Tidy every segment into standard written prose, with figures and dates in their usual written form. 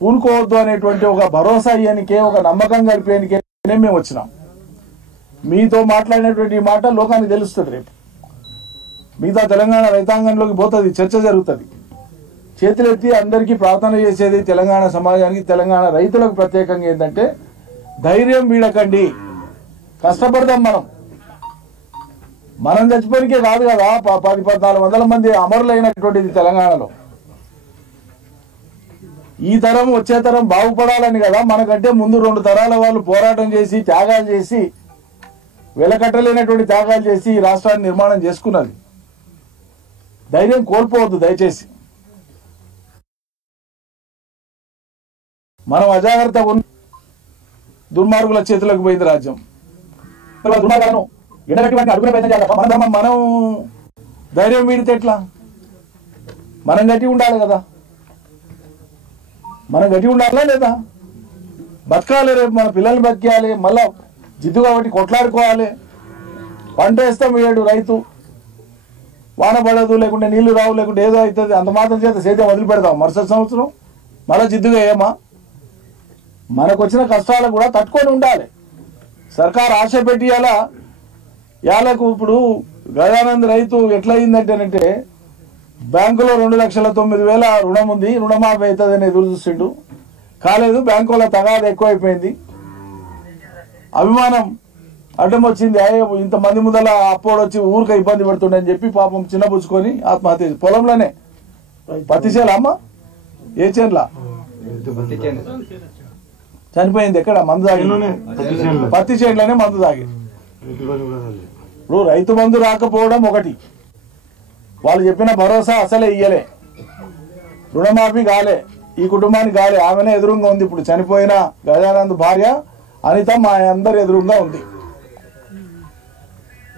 పూనుకోవద్దు అనేటువంటి ఒక భరోసా ఇయ్యనికే, ఒక నమ్మకం కలిపేనికే మేము వచ్చినాం. మీతో మాట్లాడినటువంటి మాట లోకానికి తెలుస్తుంది. రేపు మిగతా తెలంగాణ రైతాంగంలోకి పోతుంది, చర్చ జరుగుతుంది. చేతులెత్తి అందరికీ ప్రార్థన చేసేది తెలంగాణ సమాజానికి, తెలంగాణ రైతులకు ప్రత్యేకంగా ఏంటంటే ధైర్యం వీడకండి, కష్టపడదాం. మనం చచ్చిపోయినకే కాదు కదా 10-14 మంది అమరులైనటువంటిది తెలంగాణలో. ఈ తరం వచ్చే తరం బాగుపడాలని కదా, మనకంటే ముందు 2 తరాల వాళ్ళు పోరాటం చేసి త్యాగాలు చేసి వెలకట్టలేనటువంటి త్యాగాలు చేసి ఈ రాష్ట్రాన్ని నిర్మాణం చేసుకున్నది. ధైర్యం కోల్పోవద్దు దయచేసి. మనం అజాగ్రత్తగా దుర్మార్గుల చేతులకు పోయింది రాజ్యం. మనం ధైర్యం వీడితే ఎట్లా? మనం గట్టిగా ఉండాలి కదా, మనం గట్టిగా ఉండాలా లేదా? బతకాలి, రేపు మన పిల్లల్ని బతికేయాలి, మళ్ళా జిద్దు కాబట్టి కొట్లాడుకోవాలి. పంట వేస్తాం వేయడు రైతు, వాన పడదు, లేకుంటే నీళ్లు రావు, లేకుంటే ఏదో అవుతుంది, అంత మాత్రం చేత సేద్యం వదిలిపెడతాం. మరుసటి సంవత్సరం మళ్ళీ జిద్దుగా ఏమా? మనకు వచ్చిన కష్టాలు కూడా తట్టుకొని ఉండాలి. సర్కారు ఆశ పెట్టి యాలకు ఇప్పుడు గజానంద్ రైతు ఎట్లా అయిందంటేనంటే బ్యాంకులో 2,09,000 రుణం ఉంది, రుణమాఫీ అవుతుందని ఎదురు చూసిండు, కాలేదు. బ్యాంకులో తగాద ఎక్కువైపోయింది, అభిమానం అడ్డం వచ్చింది. ఇంతమంది ముందల అప్పోడు వచ్చి ఊరిక ఇబ్బంది పడుతుండని చెప్పి పాపం చిన్నబుచ్చుకొని ఆత్మహత్య. పొలంలోనే పత్తి చేల అమ్మ, ఏ చేనులా చనిపోయింది. ఎక్కడ? మందు తాగి, పత్తి చేనులోనే మందు తాగి. ఇప్పుడు రైతు బంధు రాకపోవడం ఒకటి, వాళ్ళు చెప్పిన భరోసా అసలే ఇయ్యలే, రుణమాఫీ కాలే, ఈ కుటుంబానికి కాలే. ఆమెనే ఎదురుగా ఉంది ఇప్పుడు, చనిపోయిన గజానంద్ భార్య అనిత మా అందరి ఎదురుగా ఉంది.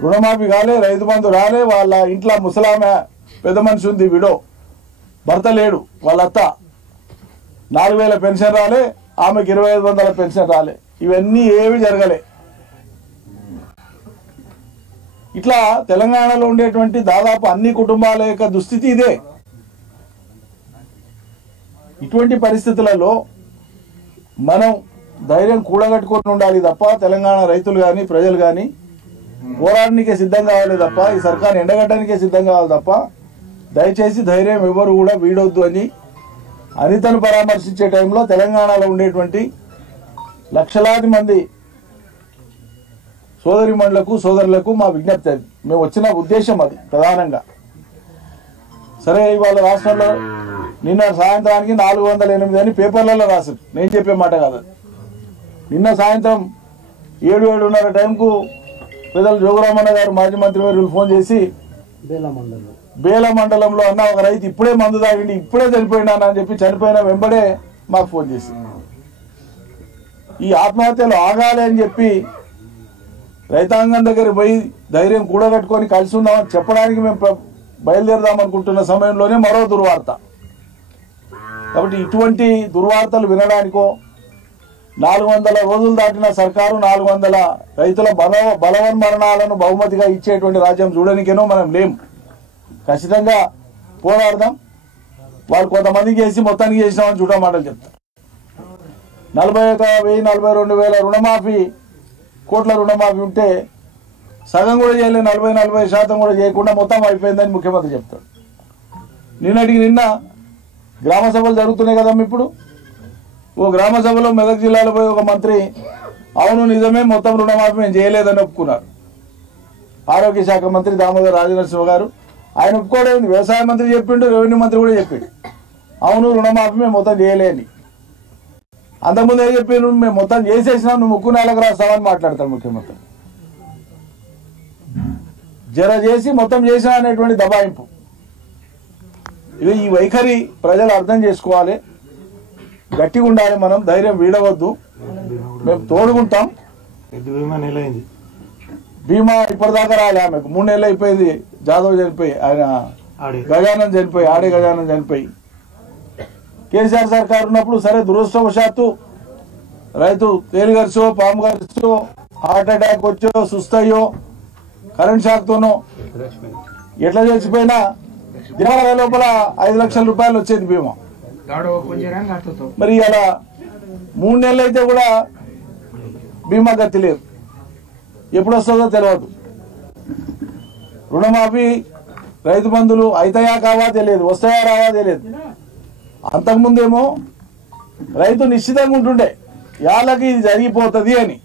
రుణమాఫీ కాలే, రైతు బంధు రాలే, వాళ్ళ ఇంట్లో ముసలామె పెద్ద మనిషి ఉంది, విడో, భర్త లేడు, వాళ్ళ అత్త 4,000 పెన్షన్ రాలే, ఆమెకు 2,500 పెన్షన్ రాలే. ఇవన్నీ ఏవి జరగలే. ఇట్లా తెలంగాణలో ఉండేటువంటి దాదాపు అన్ని కుటుంబాల యొక్క దుస్థితి ఇదే. ఇటువంటి పరిస్థితులలో మనం ధైర్యం కూడగట్టుకొని ఉండాలి తప్ప, తెలంగాణ రైతులు కానీ ప్రజలు కానీ పోరాటానికే సిద్ధం కావాలి తప్ప, ఈ సర్కార్ ఎండగట్టడానికే సిద్ధం కావాలి తప్ప, దయచేసి ధైర్యం ఎవరు కూడా వీడొద్దు అని అనితను పరామర్శించే టైంలో తెలంగాణలో ఉండేటువంటి లక్షలాది మంది సోదరిమణులకు సోదరులకు మా విజ్ఞప్తి. అది మేము వచ్చిన ఉద్దేశం, అది ప్రధానంగా. సరే, ఇవాళ రాష్ట్రంలో నిన్న సాయంత్రానికి 408 అని పేపర్లలో రాశారు, నేను చెప్పే మాట కాదు. నిన్న సాయంత్రం 7-7:30 టైంకు పెద్దలు జోగురామన్న గారు మాజీ మంత్రి వర్యులు ఫోన్ చేసి బేల మండలంలో అన్న ఒక రైతు ఇప్పుడే మందు తాగిండి, ఇప్పుడే చనిపోయినా అని చెప్పి, చనిపోయిన వెంబడే మాకు ఫోన్ చేసి ఈ ఆత్మహత్యలు ఆగాలి అని చెప్పి రైతాంగం దగ్గర పోయి ధైర్యం కూడగట్టుకొని కలిసి ఉందామని చెప్పడానికి మేము బయలుదేరదాం అనుకుంటున్న సమయంలోనే మరో దుర్వార్త. కాబట్టి ఇటువంటి దుర్వార్తలు వినడానికో, 400 రోజులు దాటిన సర్కారు 400 రైతుల బలవన్మరణాలను బహుమతిగా ఇచ్చేటువంటి రాజ్యం చూడడానికేనో మనం లేం. ఖచ్చితంగా పోరాడదాం. వాళ్ళు కొంతమందికి చేసి మొత్తానికి చేసినామని చూడ మాటలు చెప్తారు. 41,000-42,000 రుణమాఫీ, కోట్ల రుణమాఫీ ఉంటే సగం కూడా చేయలేదు, 40% కూడా చేయకుండా మొత్తం అయిపోయిందని ముఖ్యమంత్రి చెప్తాడు. నిన్నటికి నిన్న గ్రామ సభలు జరుగుతున్నాయి కదమ్మా. ఇప్పుడు ఓ గ్రామ సభలో మెదక్ జిల్లాలో పోయి ఒక మంత్రి అవును నిజమే మొత్తం రుణమాఫీ మేము చేయలేదని ఒప్పుకున్నారు. ఆరోగ్య శాఖ మంత్రి దామోదర్ రాజనరసింహ గారు ఆయన ఒప్పుకోవడం, వ్యవసాయ మంత్రి చెప్పిండు, రెవెన్యూ మంత్రి కూడా చెప్పిండు అవును రుణమాఫీ మేము మొత్తం చేయలేని. అంతకుముందు ఏం చెప్పిండు, మేము మొత్తం చేసేసినాం, నువ్వు ముక్కు నెలకు రాస్తామని మాట్లాడతాడు ముఖ్యమంత్రి. జర చేసి మొత్తం చేసినా అనేటువంటి దబాయింపు. ఇక ఈ వైఖరి ప్రజలు అర్థం చేసుకోవాలి, గట్టిగా ఉండాలి, మనం ధైర్యం వీడవద్దు, మేము తోడుకుంటాం. బీమా ఇప్పటిదాకా రాలే ఆమెకు, 3 నెలలు అయిపోయింది. జాదవ్ చనిపోయి, ఆయన గజానంద్ చనిపోయి, ఆడే గజానంద్ చనిపోయి. కేసీఆర్ సర్కారు ఉన్నప్పుడు సరే దురదృష్టవశాత్తు రైతు తేలి గరిచో, పాము గరిచో, హార్ట్ అటాక్ వచ్చో, సుస్తయ్యో, కరెంట్ షాక్తోనో ఎట్లా చచ్చిపోయినా దినాల లోపల 5 లక్షల రూపాయలు వచ్చేది బీమా. మరి ఇలా 3 నెలలు అయితే కూడా బీమా గతి లేదు, ఎప్పుడు వస్తుందో తెలియదు. రుణమాఫీ రైతు బంధులు అవుతాయా కావా తెలియదు, వస్తాయా రావా తెలియదు. అంతకుముందేమో రైతు నిశ్చితంగా ఉంటుండే వాళ్ళకి ఇది జరిగిపోతుంది అని.